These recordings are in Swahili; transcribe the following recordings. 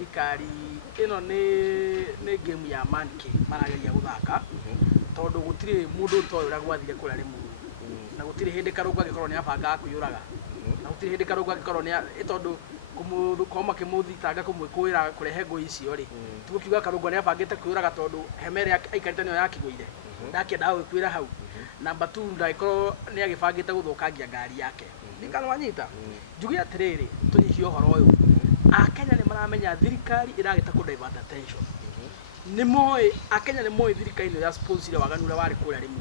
thirikari ino ni game ya manki marageria guthaka tondu gutire mundu toyo ura gwathire kuria rimu na gutire hindi karungu agikorwo ni abanga kuyuraga na gutire hindi karungu agikorwo ni tondu koma kimuthitanga kumwikuira kurehe ngui icio ri tugukiuga karungu ni abangite kuyuraga tondu hemere aikarite niyo yakiguire ndakienda gwikwira hau namba 2 ndaikorwo ni agibangite guthukangia ngari yake nikanwanyita njugi atiriri tunyihie uhoro uyu Akenya ni maramenya thirikari iragita ku divert attention ni moe Akenya ni moe thirikari ni ya sponsor waganu ura wari kuria rimu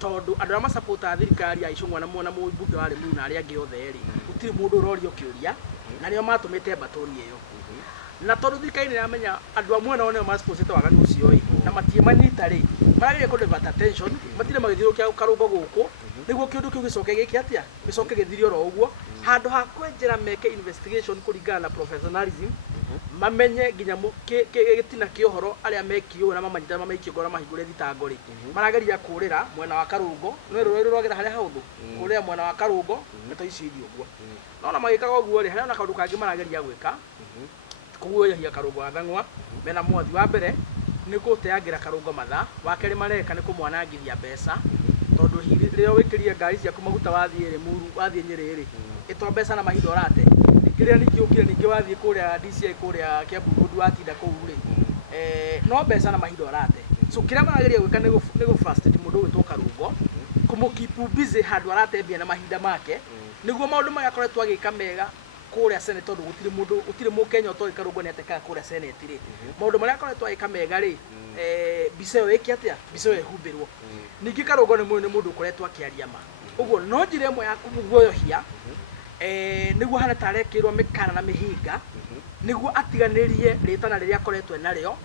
tondu andu ama supporta thirikari ya icungwa na mwana mumbunge wari mu na ari angi othe ri gutiri mundu urorio kiuria na nio matumite batoni iyo na tondu thirikari ni ramenya andu amwe nao ni ma sponsor waganu ucio na matie manyita ri maragire ku divert attention matire magithirukia karungo guku niguo kiundu kiu gicoke giki atia gicoke githirio ro uguo handu ha kwenjera meke investigation kuringana na professionalism mamenye ginya gitina kiohoro aria mekio na mamanyita mamaikio ngora mahingure thitango ri marageria kurira mwena wa karungo no rero rogera haria hauthu kurira mwena wa karungo neto iciri uguo no magikaga uguo ri haria na kaundu kangi marageria gwika kuguoya karungo athangwa mena mwathi wa mbere ni guteagira karungo matha wa keri mareka ni kumwanangithia mbeca tondu riro wikirie ngari ciaku maguta wathie ri muru wathie nyeri ri ito mbeca na mahinda orate nikiria nikiukire ningi wathie kuria DCI kuria Kiambu road watinda kuu ri no mbeca na mahinda orate so kiria marageria gwika ni go frustrate mundu witwo karungo kumukipu busy handu aratembia na mahinda make niguo maundu magakoretwo agika mega kuria senate tondu gutire mukenya utoĩ karungo ni ateka kuria senate ri maundu maria akoretwo agika mega ri biseyo iki atia biseyo ehumbirwo ningi karungo ni mundu ukoretwo akiaria ma uguo no njire imwe ya kumuguoyohia niguo hana tarekirwo mikana na mihinga niguo atiganirie ritana riria akoretwo nario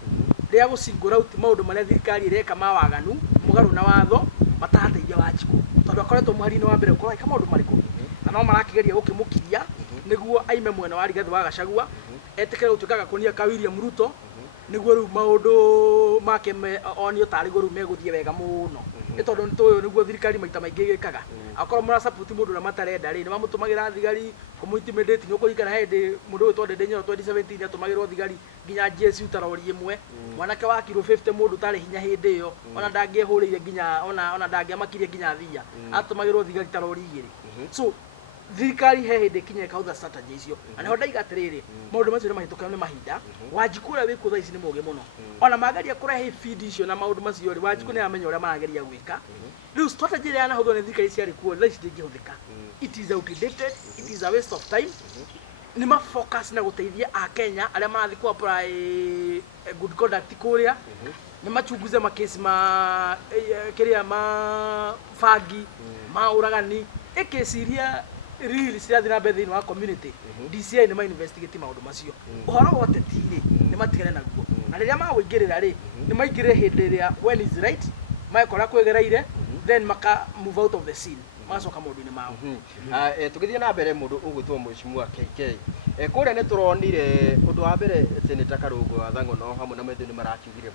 ria gucingura uti maundu maria thirikari ireka mawaganu mugaru na watho matateithia Wanjiku tondu akoretwo muhari-ini wa mbere ukorwo kama maundu mariku na no marakigeria gukimukiria niguo aime mwena wa Rigathi wa Gachagua etikire gutuikaga kunia ka William Ruto niguo riu maundu make onio tari go riu meguthie wega muno ni tondu ntuyo niguo thirikari maita maingi gikaga akorwo mura support mundu na matarenda ri ni mamutumagira thigari kumuintimidate ni ukurikana hindi mundu we tonde ndenyo 2017 atumagirwo thigari nginya GSU tarori imwe mwanake wa kilo 50 mundu tari hinya hindi iyo ona ndangihurire nginya ona ndangiamakirie nginya thia atumagirwo thigari tarori igiri so thirikari he hindi kinya kautha strategy icio ana ho ndaiga atiriri maundu macio ni mahituka ni mahinda Wanjiku ria wiku thaa ici ni muge muno ona magaria kurehe feed icio na maundu macio ri Wanjiku ni amenya uria marageria gwika riu strategy ria na hutho ni thirikari ciari kuo thaa ici ndingihuthika it is outdated it is a waste of time ni ma focus na guteithia Akenya aria marathi ku apply good conduct kuria ni machunguze makesi ma kiria ma fagi ma uragani ekesiria really sirathi na mbere thini wa community DCI ni ma investigate maundu macio uhoro wote tiri ni matigane naguo na riria magwingirira ri ni maingire hindi ria when is right maikora kwegereire then maka move out of the scene macoka maundu-ini mao tugithie na mbere mundu ugwitwo Mheshimiwa KK kuria ni turonire undu wa mbere Senator Karungo Athang'o no hamwe na methu ni marakiugire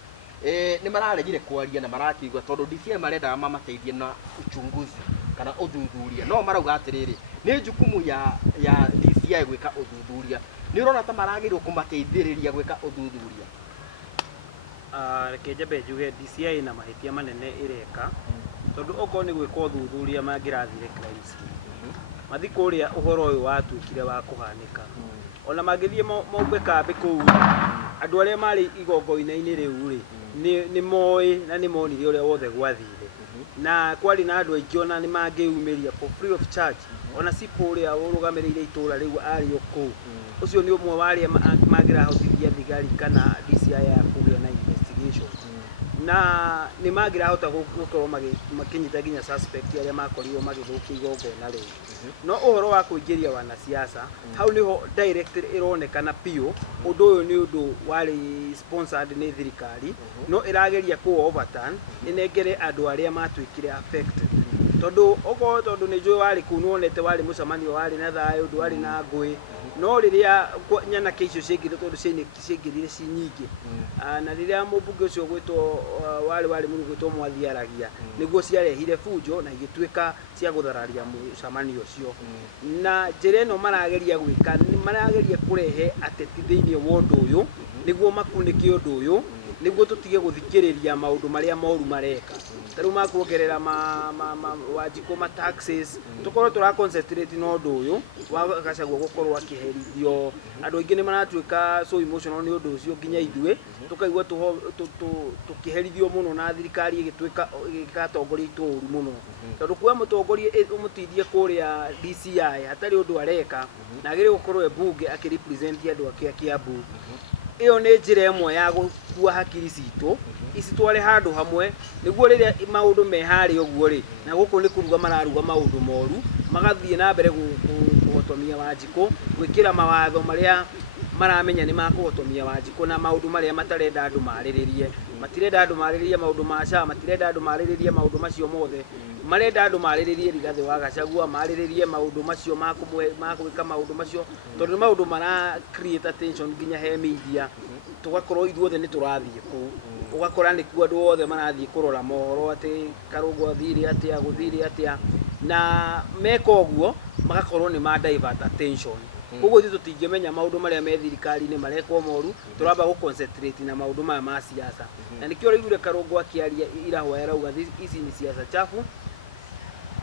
ni mararegire kwaria na marakiugwa tondu DCI marenda mamateithie na uchunguzi kana uthuthuria no marauga atiriri ni jukumu ya DCI gwika uthuthuria ni urona ta maragirwo kumateithiriria gwika uthuthuria reke njambe njuge DCI na mahitia manene ireka tondu oko ni gwika uthuthuria mangirathire crimes mathi kuria uhoro uyu watuikire wa kuhanika ona magithie maumbe kambi kuu andu aria mari igongo-ini riu ri ni moi na ni monire uria wothe gwathire na kwari na andu aingi ona ni mangiumiria for free of charge ona sipo uria urugamirire itura riu ari oku ucio ni umwe wari mangirahotithia thigari kana DCI ya kugia na investigation na ni mangirahota gukorwo makinyita ginya suspect aria makorirwo magithukia igongona riu no uhoro wa kuingiria wana siasa hau niho direct ironekana pio undu uyu ni undu wari sponsored ni thirikari no irageria ku overturn inengere andu aria matuikire affected tondu ni njui wari kunu onete wari mucemanio wari na thayo ndu wari na ngui no riria nyana keicio ciengire tondu ciengirire ci nyingi na riria mubunge ucio gwitwo wari mungu gwitwo mwathiaragia niguo ciarehire fujo na igituika cia guthararia mucamanio ucio na njira ino marageria gwika ni marageria kurehe ateti thiini wa undu uyu niguo makunike undu uyu niguo tutige guthikiriria maundu maria moru mareka taru makuongerera Wanjiku ma taxes tukorwo tura concentrate no undu uyu wa Gachagua gukorwo akiherithio andu aingi ni maratuika so emotional ni undu ucio nginya ithue tukaigua tukiherithio muno na thirikari igituika igatongoria ituru muno tondu kwa mutongoria umutithie kuria DCI hatari undu areka na agire gukorwo bunge akirepresent andu ake Kiambu iyo ni njira imwe ya gukua hakiri citu icitware handu hamwe niguo riria maundu mehari uguo ri na guku ni kuruga mararuga maundu moru magathie na mbere guhotomia Wanjiku gwikira mawatho maria maramenya ni makuhotomia Wanjiku na maundu maria matarenda andu mariririe matirenda andu mariririe maundu ma SHA matirenda andu mariririe maundu macio mothe marenda andu mariririe Rigathi wa Gachagua mariririe maundu macio magwika maundu macio tondu maundu mara create attention nginya he media tugakorwo ithuothe ni turathie ku ugakora ni ku andu othe marathie kurora mohoro ati Karungu athire atia guthire atia na meka uguo magakorwo ni ma divert attention koguo ithu tutingimenya maundu maria me thirikari ni marekwo moru turamba gu concentrate na maundu maya ma siasa na nikio rigure Karungu akiaria irahwa yarauga ici ni siasa chafu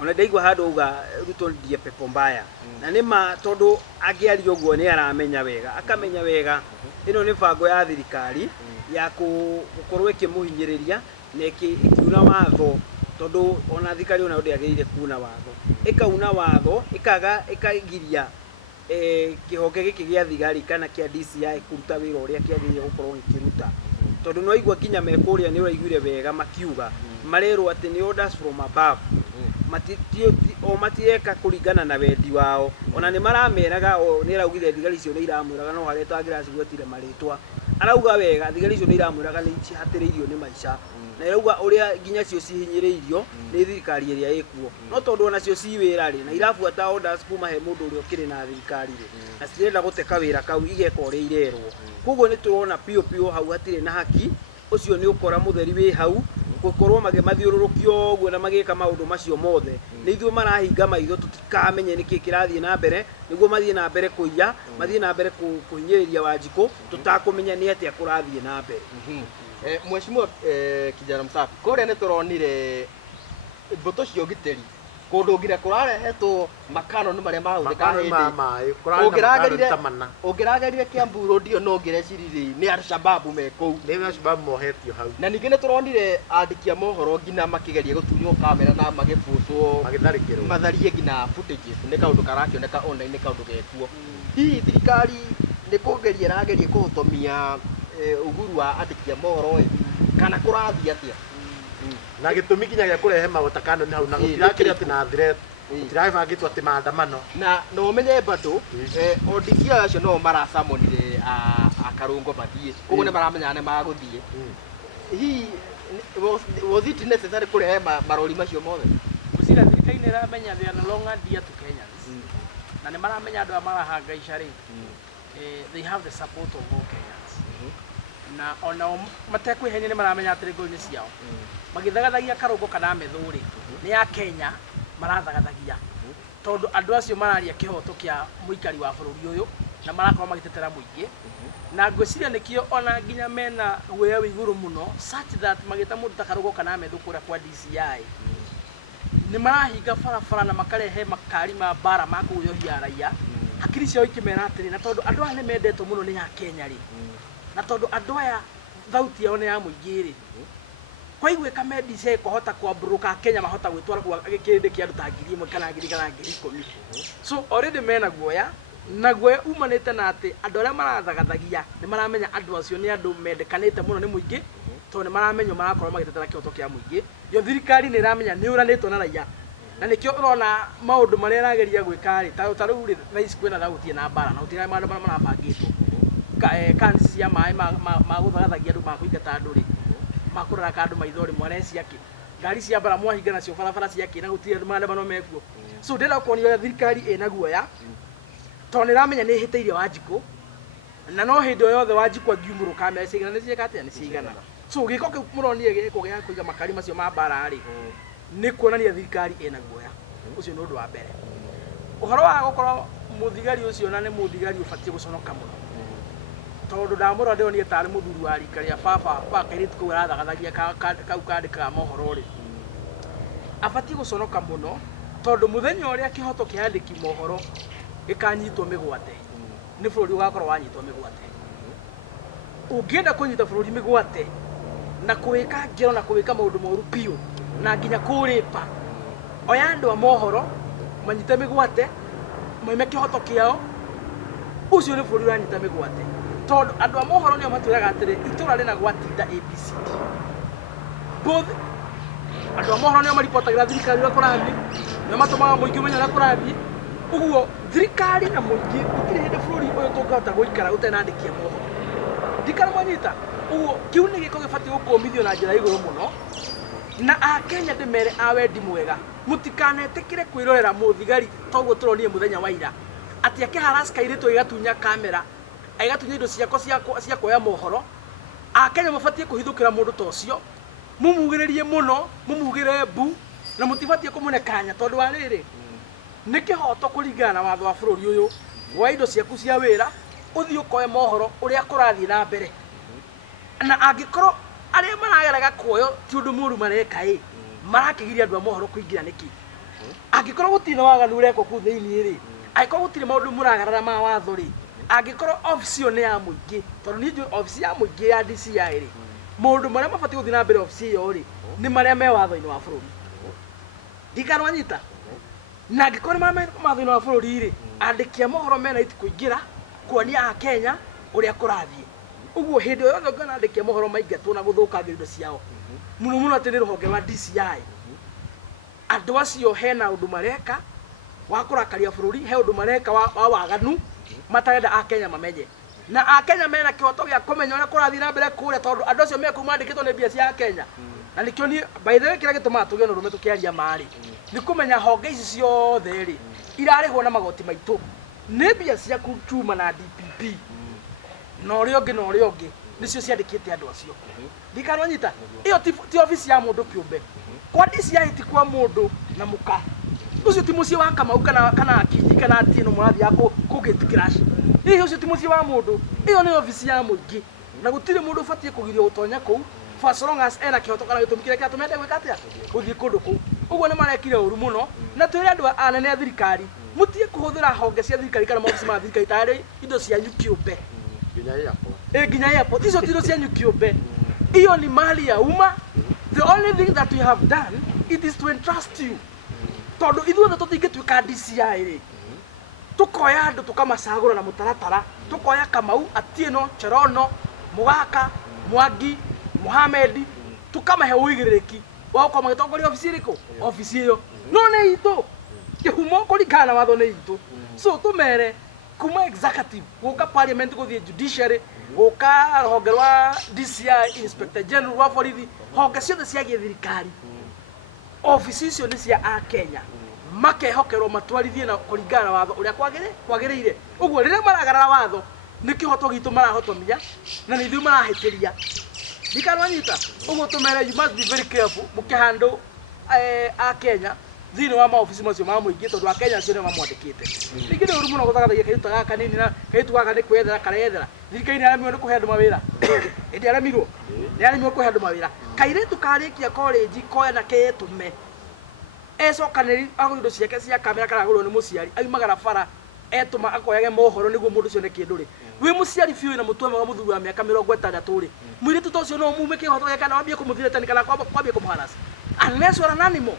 ona ndaigwa handu uga Ruto ndiye pepo mbaya na nima tondu agiaria uguo ni aramenya wega akamenya wega ino ni bango ya thirikari ya gukorwo ikimuhinyiriria na ikiuna watho tondu ona thirikari ona ndiagirire kuna watho ikauna watho ikagiria kihonge giki gia thigari kana kia DCI kuruta wira uria kiagirire gukorwo gikiruta tondu no igwa kinya mekuria ni uraiguire wega makiuga marero ati ni orders from above matireka kuringana na wendi wao ona ni marameraga ni raugire thigari cio ni iramwiraga no haretwo angiracigwetire maritwa arauga wega thigari cio ni iramwiraga ni cihatiriirio ni maica na irauga uria nginya cio cihinyiriirio ni thirikari iria ikuo no tondu ona cio ciwira ri na irabuata orders kuma he mundu uria ukiri na thirikari ri na cirenda guteka wira kau igeka uria irerwo koguo ni turona pio hau hatire na haki ucio ni ukora mutheri wi hau gukorwo mathiururukio uguo na magika maundu macio mothe ni ithuĩ marahinga maitho tutikamenye niki kirathie na mbere niguo mathie na mbere kuiya mathie na mbere kuhinyiriria Wanjiku tutakumenya ni atia kurathie na mbere Mheshimiwa Kijana Msafi kuria ni turonire mbuto cio giteri kundu ngira kurarehetwo makano ni maria mahũthĩka hindi ungiragerire Kiambu Road iyo no ngireciria ni Al-Shabaab mekũu ni Al-Shabaab mohetio hau na ningĩ nĩ turonire andĩki a mohoro nginya makigeria gũtunywo kamera na magĩbũcwo matharie nginya footages nĩ kaũndũ karakĩoneka online nĩ kaũndũ gekuo hihi thirikari nĩ kũgeria ĩrageria kũhotomia uhuru wa andĩki a mohoro kana kũrathiĩ atĩa na gitumi kinya gya kurehe magotakano ni hau na gutirakiri ati na threat tirabangitwo ati maandamano na no menye bado ODC acio no maracamonire Karungu bathie koguo ni maramenya ne maguthie hi was it necessary kurehe marori macio mothe musira thirikari ni ramenya they are no longer dear to Kenyans na ni maramenya andu amarahanga icari they have the support of all Kenyans na ona matekwihenya ni maramenya atiri ngoni ciao magithagathagia Karungu kana Mithuri ni ya Kenya marathagathagia tondu andu acio mararia kihoto kia muikari wa bururi uyu na marakorwo magitetera muingi na ngwiciria nikio ona nginya mena guoya iguru muno such that magita mundu ta Karungu kana Mithuri kuria kwa DCI ni marahinga barabara na makarehe makari ma bara ma kuyohia raia hakiri cio ikimera atiri na tondu andu aya ni mendetwo muno ni ya Kenya ri na tondu andu aya thauti yao ni ya muingi ri kwa igwe kama DCI kohota kwambruka Kenya mahota gwitwara kwa gikindi kia nduta ngiri imwe kana ngiri 10 so already mena guoya na guoya umanite na ati andu aria marathagathagia ni maramenya andu acio ni andu mendekanite muno ni muingi to ni maramenya marakorwo magitetera kihoto kia muingi yo thirikari ni iramenya ni uranitwo na raia na nikio urona maundu maria rageria gwika ri ta riu ri rais kwena thauti na bara na utira maundu maria marabangitwo kansi cia mai ma guthagathagia andu makuingata andu ri makurara kandu maithori mwareci yake ngari cia bara mwahinga nacio barabara ciake na gutire andũ maandamano mekuo so ndĩra kuonio thirikari ĩna guoya to nä ramenya nä hä tä irie Wanjikå na no hä ndä o yothe Wanjikå angiumå kamera cigana nä ciäka atä nä cigana so gä ko kä u må ronire gä ko gä kå iga makari macio ma mbara rä nä kuonania thirikari ä na guoya å cio nä å ndå wa mbere å horo wa gå korwo må thigari å cio na nä må thigari å batiä gå conoka må no tondå ndamå ro ndäronire tarä må thuri wa rika rä a baba wakairä tu kå u arathagathagia kau kandä kaga mohoro rä abatiä gå conoka må no tondå må thenya å rä a kä hoto kä andä ki mohoro gä kanyitwo mä gwate nä bå rå ri å gakorwo wanyitwo mä gwate å ngä enda kå nyita bå rå ri mä gwate na kå wä ka ngero na kå wä ka maå ndå moru piå na nginya kå rä pa oya andå a mohoro manyite mä gwate maime kä hoto kä ao å cio nä bå rå ri å ranyita mä gwate tondå andå a mohoro nä o matwä raga atä rä itå ra rä na gwatinda ABCD both andå a mohoro nä o maripotagä ra thirikari å rä a kå rathiä nä matå maga må ingä å menya å rä a kå rathiä ũguo thirikari na mũingĩ gũtirĩ hĩndĩ bũrũri ũyũ tũngĩhota gũikara ũtenandĩkia mohoro ndikana mwanyita ũguo kĩu nĩ gĩko gĩbatiĩ gũkũmithio na njĩra igũrũ mũno na akenya ndĩmere a wendi mwega mũtikanetĩkĩre kwĩrorera mũthigari toguo tũronire mũthenya wa ira atĩ akĩharaska airĩtu agatunya kamera agatunya indo cia kuoya mohoro akenya mabatiĩ kũhithũkĩra mũndũ ta ũcio mũmugĩrĩrie mũno mũmugĩre mbu na mũtibatiĩ kũmũne kanya tondũ wa rĩrĩ nä kä hoto kå ringana na watho wa bå rå ri å yå wa indo ciaku cia wä ra å thiä å koe mohoro å rä a kå rathiä na mbere na angä korwo arä a maragerega kuoyo ti å ndå må ru mareka ä marakä giria andå a mohoro kå ingä ra nä kä angä korwo gå tirä na waganu å rekwo kå u thä iniä rä angä korwo gå tirä maå ndå må ragarara ma watho rä angä korwo obici ä yo nä ya må ingä tondå nä obici ya må ingä ya DCI rä maå ndå marä a mabatiä gå thiä na mbere obici ä yo rä nä marä a me watho-inä wa bå rå ri ndikanwanyita na angĩkorwo nĩ matho-inĩ wa bũrũri rĩ andĩki a mohoro mena iti kũingĩra kuonia akenya ũrĩa kũrathiĩ ũguo hĩndĩ o yothe ũngĩona andĩki a mohoro maingatwo na gũthũkangĩrio indo ciao mũno mũno atĩ nĩ rũhonge rwa DCI andũ acio hena ũndũ mareka wa kũrakaria bũrũri he ũndũ mareka wa waganu matarenda akenya mamenye na akenya mena kĩhoto gĩa kũmenya ũrĩa kũrathiĩ na mbere kũrĩa tondũ andũ acio me kũu mandĩkĩtwo nĩ mbia cia akenya na nĩkĩo niĩ by the way kĩrĩa gĩtũmaga tũgĩe na ũrũme tũkĩaria marĩ nĩ kũmenya honge ici ciothe rĩ irarĩhwo na magoti maitũ nĩ mbia ciaku Chuma na DPP na ũrĩa ũngĩ nĩcio ciandĩkĩte andũ acio ndikananyita ĩyo ti obici ya mũndũ kĩũmbe kwa DCI ti kwa mũndũ na mũka ũcio ti mũciĩ wa Kamau kana Akinyi kana Atieno mũrathiaga kũ crash ũcio ti mũciĩ wa mũndũ ĩyo nĩ obici ya mũingĩ na gũtirĩ mũndũ ũbatiĩ kũgirio gũtonya kũu for as long as ena kĩhoto kana gĩtũmi kĩrĩa kĩratũmete gwĩka atĩa gũthiĩ kũndũ kũu ũguo nĩ marekire ũru mũno na twĩre andũ anene a thirikari mũtiĩ kũhũthĩra honge cia thirikari kana maobici ma thirikari tarĩ indo cianyu kĩũmbe nginya airport icio ti indo cianyu kĩũmbe iyo ni mali ya umma the only thing that we have done it is to entrust you tondũ ithuothe tũtingĩtuĩka DCI rĩ tũkoya andũ tũkamacagũra na mũtaratara tũkoya Kamau Atieno Cherono Mũgaka Mwangi Mohamed tukamahe ũigĩrĩrĩki wa gũkorwo magĩtongoria obici ĩrĩkũ obici ĩyo no nĩ itũ kĩhumo kũringana na watho nĩ itũ so tũmere kuma executive gũka parliament gũthiĩ judiciary gũka rũhonge rwa DCI inspector general wa borithi honge ciothe cia gĩthirikari obici icio nĩ cia akenya makehokerwo matwarithie na kũringana na watho ũrĩa kwagĩrĩire ũguo rĩrĩa maragarara watho nĩ kĩhoto gitũ marahotomia na nĩ ithuĩ marahĩtĩria ndikananyita ũguo tũmere you must be very careful mũkĩhandũ akenya thĩinĩ wa maobici macio ma mũingĩ tondũ akenya acio nĩ mamwandĩkĩte ningĩ nĩ ũru mũno gũthagathia kairĩtu gaka kanini na kairĩtu gaka nĩ kwĩyethera kareyethera thirikari nĩ yaremirwo nĩ kũhe andũ mawĩra ĩndĩ yaremirwo nĩ yaremirwo kũhe andũ mawĩra kairĩtu karĩkia college koya na ketũme ecokanĩri agũrĩ indo ciake cia kamera kana agũrĩrwo nĩ mũciari aumagara bara etũma akoyage mohoro nĩguo mũndũ ũcio nĩ kĩndũ rĩ wĩ mũciari biũ na mũtwe mwega mũthuri wa mĩaka 60 rĩ mũirĩtu ta ũcio no mume kĩhoto gĩake na wambie kũmũthirĩtania kana kwambie kũmũharaci unless you are an animal